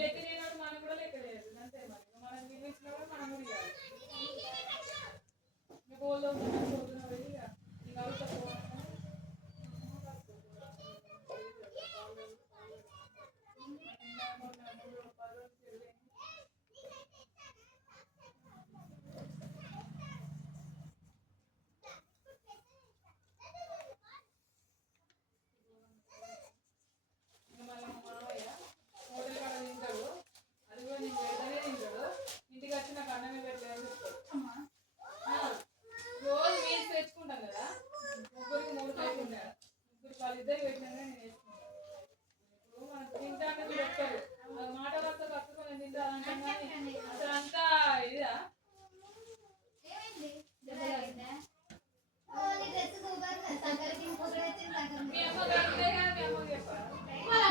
లెక్క చేయడం మనం కూడా లెక్క చేయదు అంతే మరి మనం తినేసిన కూడా మనం కూడా ఇవ్వాలి.